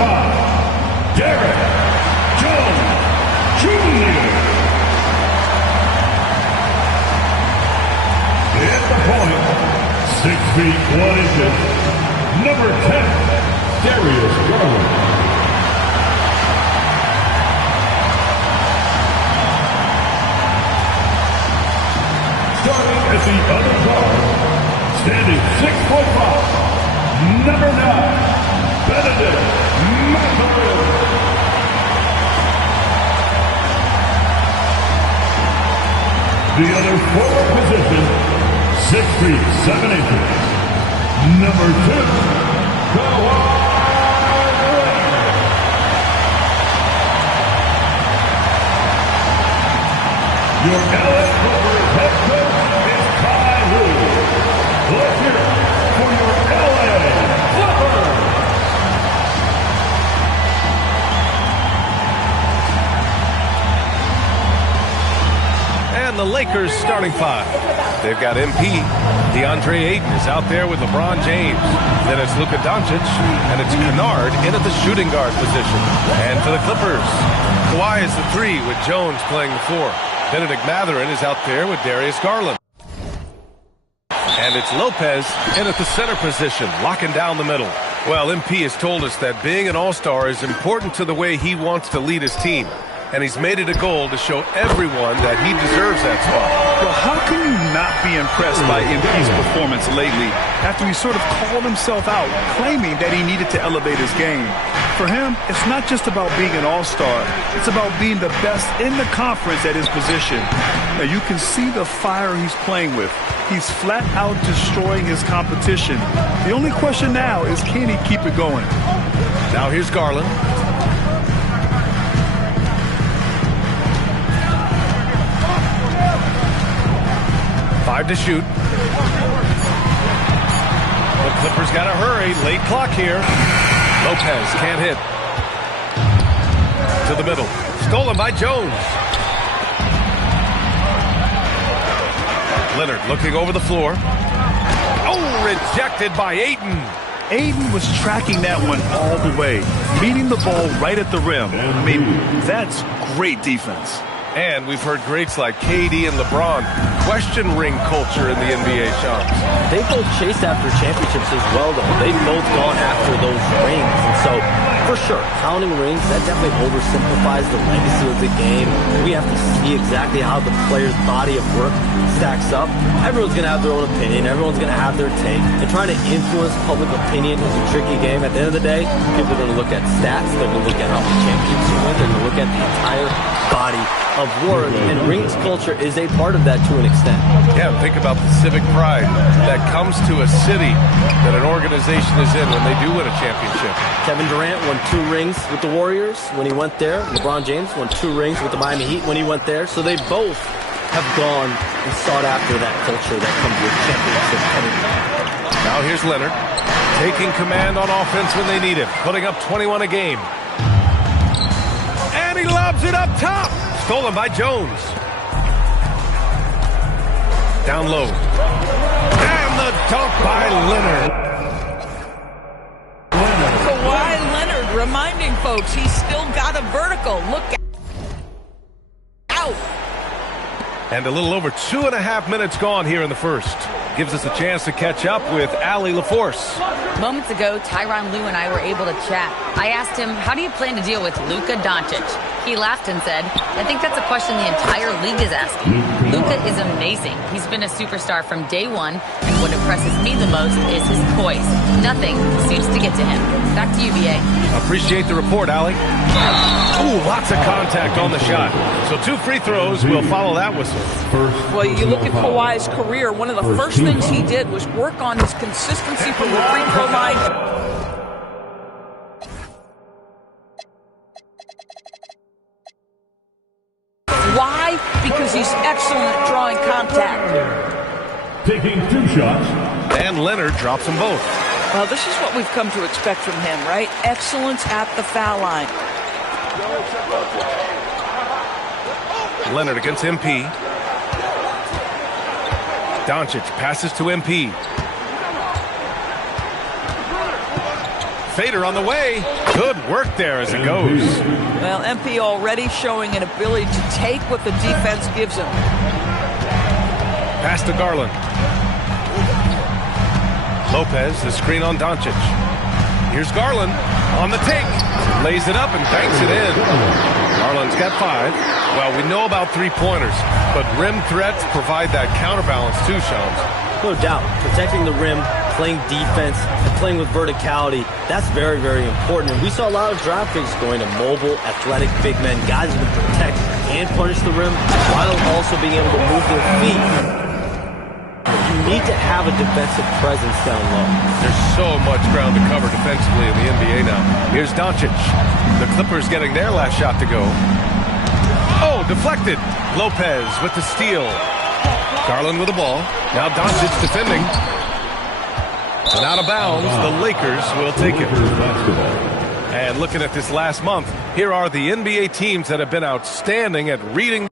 5, Derek Jones Jr. At the point, 6 feet 1 inches, number 10, Darius Garland. Starting at the other guard, standing 6'5", number 9, Benedict Mathurin. The other forward position, 6 feet 7 inches, number 2, Kawhi. Your LA Clippers head coach is Ty Lue. Let's hear it for your LA Clippers. And the Lakers starting 5. They've got MP. DeAndre Ayton is out there with LeBron James. Then it's Luka Doncic, and it's Kennard in at the shooting guard position. And for the Clippers, Kawhi is the 3 with Jones playing the 4. Benedict Mathurin is out there with Darius Garland. And it's Lopez in at the center position, locking down the middle. Well, MP has told us that being an all-star is important to the way he wants to lead his team. And he's made it a goal to show everyone that he deserves that spot. Well, how can you not be impressed by MP's performance lately after he sort of called himself out, claiming that he needed to elevate his game? For him, it's not just about being an all-star. It's about being the best in the conference at his position. Now, you can see the fire he's playing with. He's flat out destroying his competition. The only question now is, can he keep it going? Now here's Garland. Five to shoot. The Clippers got to hurry. Late clock here. Lopez can't hit. To the middle. Stolen by Jones. Leonard looking over the floor. Oh, rejected by Ayton. Ayton was tracking that one all the way, meeting the ball right at the rim. I mean, that's great defense. And we've heard greats like KD and LeBron question ring culture in the NBA, Sean. They both chased after championships as well, though. They've both gone after those rings. And so, for sure, counting rings, that definitely oversimplifies the legacy of the game. We have to see exactly how the player's body of work stacks up. Everyone's going to have their own opinion. Everyone's going to have their take. And trying to influence public opinion is a tricky game. At the end of the day, people are going to look at stats. They're going to look at how many championships you win. They're going to look at the entire body of work, and rings culture is a part of that to an extent. Yeah, think about the civic pride that comes to a city that an organization is in when they do win a championship. Kevin Durant won 2 rings with the Warriors when he went there. LeBron James won 2 rings with the Miami Heat when he went there. So they both have gone and sought after that culture that comes with championship pedigree. Now here's Leonard taking command on offense when they need him, putting up 21 a game. And he lobs it up top. Stolen by Jones. Down low. And the dunk by Leonard. Kawhi Leonard reminding folks he's still got a vertical. Look out. And a little over 2.5 minutes gone here in the first. Gives us a chance to catch up with Allie LaForce. Moments ago, Tyronn Lue and I were able to chat. I asked him, how do you plan to deal with Luka Doncic? He laughed and said, I think that's a question the entire league is asking. Luka is amazing. He's been a superstar from day one, and what impresses me the most is his poise. Nothing seems to get to him. Back to you, BA. Appreciate the report, Allie. Ooh, lots of contact on the shot. So 2 free throws will follow that whistle. Well, you look at Kawhi's career, one of the first things he did was work on his consistency from the free throw line. Why? Because he's excellent at drawing contact. Taking 2 shots. And Leonard drops them both. Well, this is what we've come to expect from him, right? Excellence at the foul line. Leonard against MP. Doncic passes to MP. Fader on the way. Good work there as it goes. Well, MP already showing an ability to take what the defense gives him. Pass to Garland. Lopez, the screen on Doncic. Here's Garland on the take. Lays it up and banks it in. Garland's got 5. Well, we know about three-pointers, but rim threats provide that counterbalance too, Shams. No doubt. Protecting the rim, playing defense, and playing with verticality, that's very, very important. And we saw a lot of draft picks going to mobile, athletic big men, guys who can protect and punish the rim while also being able to move their feet. You need to have a defensive presence down low. There's so much ground to cover defensively in the NBA now. Here's Doncic. The Clippers getting their last shot to go. Oh, deflected. Lopez with the steal. Garland with the ball. Now Doncic defending. And out of bounds, the Lakers will take it. And looking at this last month, here are the NBA teams that have been outstanding at reading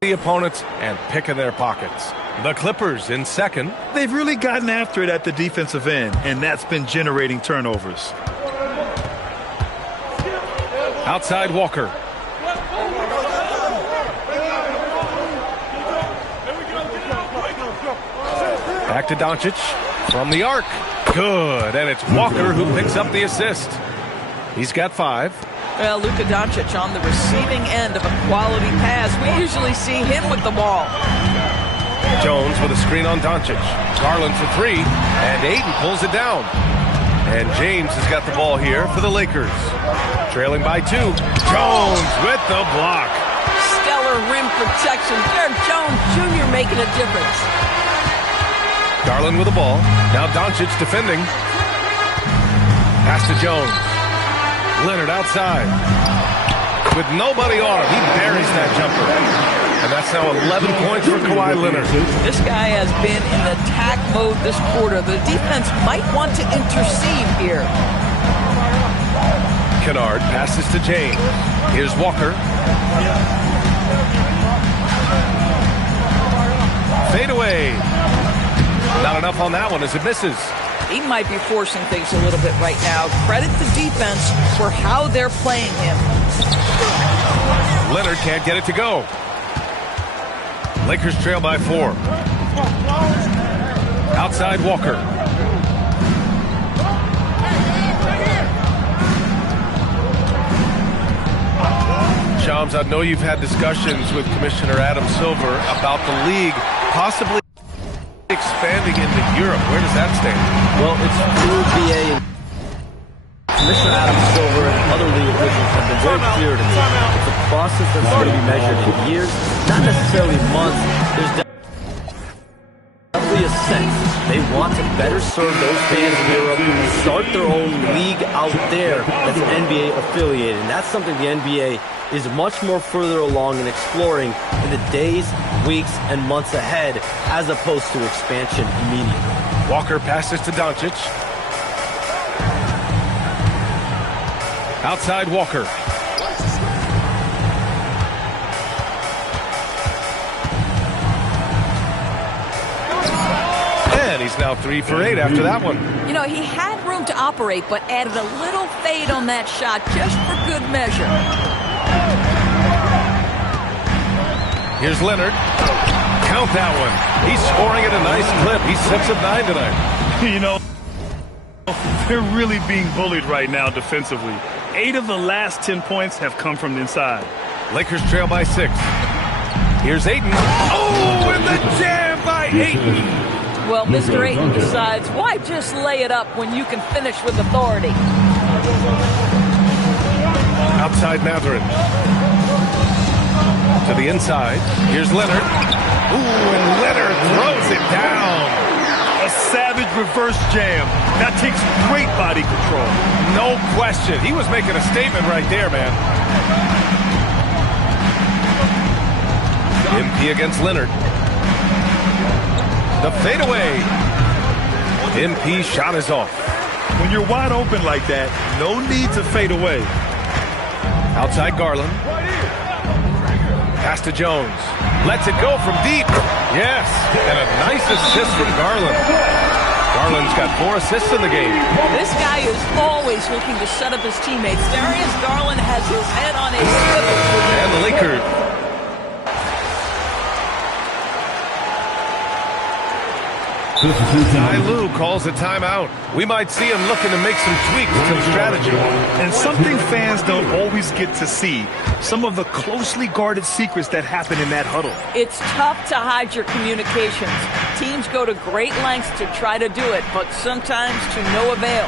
the opponents and picking their pockets. The Clippers in second. They've really gotten after it at the defensive end, and that's been generating turnovers. Outside Walker. Back to Doncic from the arc. Good, and it's Walker who picks up the assist. He's got 5. Well, Luka Doncic on the receiving end of a quality pass. We usually see him with the ball. Jones with a screen on Doncic. Garland for 3, and Ayton pulls it down. And James has got the ball here for the Lakers. Trailing by 2. Jones with the block. Stellar rim protection. Derek Jones Jr. making a difference. Garland with the ball. Now Doncic defending. Pass to Jones. Leonard outside. With nobody on him, he buries that jumper. And that's now 11 points for Kawhi Leonard. This guy has been in attack mode this quarter. The defense might want to intercede here. Kennard passes to James. Here's Walker. Fade away. Not enough on that one as it misses. He might be forcing things a little bit right now. Credit the defense for how they're playing him. Leonard can't get it to go. Lakers trail by 4. Outside Walker. Shams, I know you've had discussions with Commissioner Adam Silver about the league possibly expanding into Europe. Where does that stand? Well, it's through BA and Commissioner Adam Silver and other league officials have been very clear to me. It's a process that's going to be measured in years, not necessarily months. There's definitely a sense they want to better serve those fans in Europe and start their own league out there that's NBA affiliated. And that's something the NBA is much more further along in exploring in the days, weeks, and months ahead, as opposed to expansion immediately. Walker passes to Doncic. Outside Walker. And he's now 3 for 8 after that one. You know, he had room to operate, but added a little fade on that shot just for good measure. Here's Leonard. Count that one. He's scoring at a nice clip. He's 6 of 9 tonight. You know, they're really being bullied right now defensively. 8 of the last 10 points have come from the inside. Lakers trail by 6. Here's Ayton. Oh, and the jam by Ayton. Well, Mr. Ayton decides, why just lay it up when you can finish with authority? Outside Matherin. To the inside. Here's Leonard. Ooh, and Leonard throws it down. A savage reverse jam. That takes great body control. No question. He was making a statement right there, man. MP against Leonard. The fadeaway. MP shot is off. When you're wide open like that, no need to fade away. Outside Garland. Pass to Jones. Lets it go from deep. Yes, and a nice assist from Garland. Garland's got 4 assists in the game. This guy is always looking to shut up his teammates. Darius Garland has his head on a swivel. And the Lakers. Ty Lue calls a timeout. We might see him looking to make some tweaks to the strategy. And something fans don't always get to see, some of the closely guarded secrets that happen in that huddle. It's tough to hide your communications. Teams go to great lengths to try to do it, but sometimes to no avail.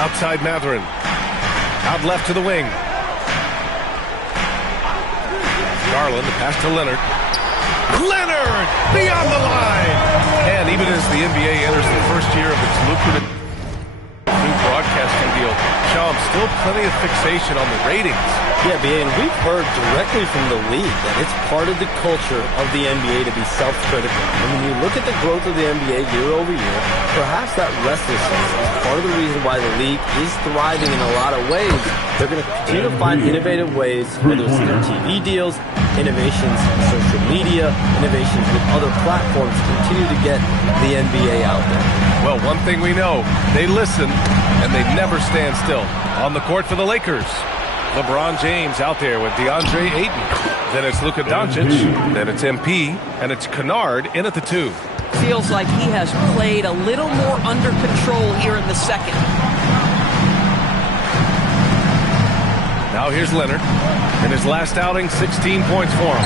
Outside Mathurin. Out left to the wing. Garland, the pass to Leonard. Leonard beyond the line. And even as the NBA enters the first year of its lucrative new broadcasting deal, Sean, still plenty of fixation on the ratings. Yeah, and we've heard directly from the league that it's part of the culture of the NBA to be self-critical. And when you look at the growth of the NBA year over year, perhaps that restlessness is part of the reason why the league is thriving in a lot of ways. They're going to continue to find innovative ways, whether it's their TV deals, innovations in social media, innovations with other platforms to continue to get the NBA out there. Well, one thing we know, they listen and they never stand still. On the court for the Lakers, LeBron James out there with DeAndre Ayton. Then it's Luka Doncic, then it's MP, and it's Kennard in at the 2. Feels like he has played a little more under control here in the second. Now here's Leonard. In his last outing, 16 points for him.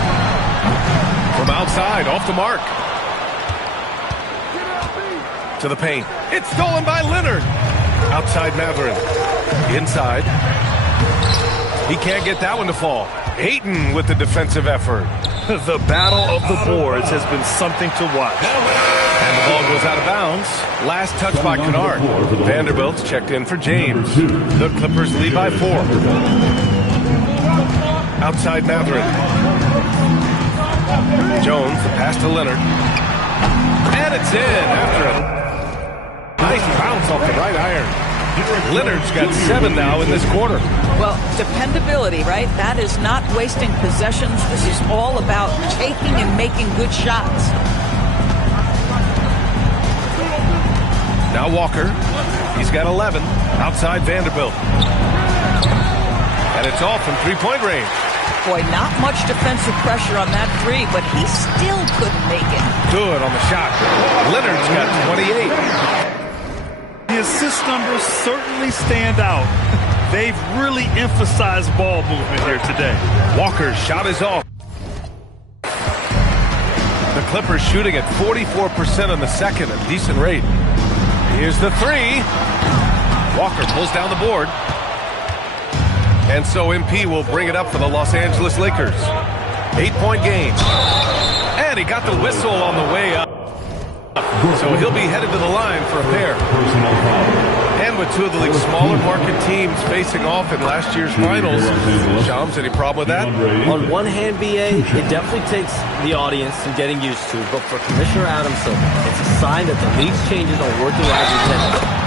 From outside, off the mark. To the paint. It's stolen by Leonard. Outside Mathurin. Inside. He can't get that one to fall. Ayton with the defensive effort. The battle of the boards has been something to watch. And the ball goes out of bounds. Last touch by Kennard. Vanderbilt's checked in for James. The Clippers lead by 4. Outside Mathurin. Jones, the pass to Leonard. And it's in after a nice bounce off the right iron. Leonard's got 7 now in this quarter. Well, dependability, right? That is not wasting possessions. This is all about taking and making good shots. Now Walker. He's got 11. Outside Vanderbilt. And it's off from three-point range. Boy, not much defensive pressure on that 3, but he still couldn't make it. Good on the shot. Leonard's got 28. The assist numbers certainly stand out. They've really emphasized ball movement here today. Walker's shot is off. The Clippers shooting at 44% in the second, a decent rate. Here's the 3. Walker pulls down the board. And so MP will bring it up for the Los Angeles Lakers. 8-point game. And he got the whistle on the way up. So he'll be headed to the line for a pair. And with 2 of the league's smaller market teams facing off in last year's finals, Shams, any problem with that? On one hand, BA, it definitely takes the audience some getting used to, but for Commissioner Adamson, it's a sign that the league's changes are working as intended.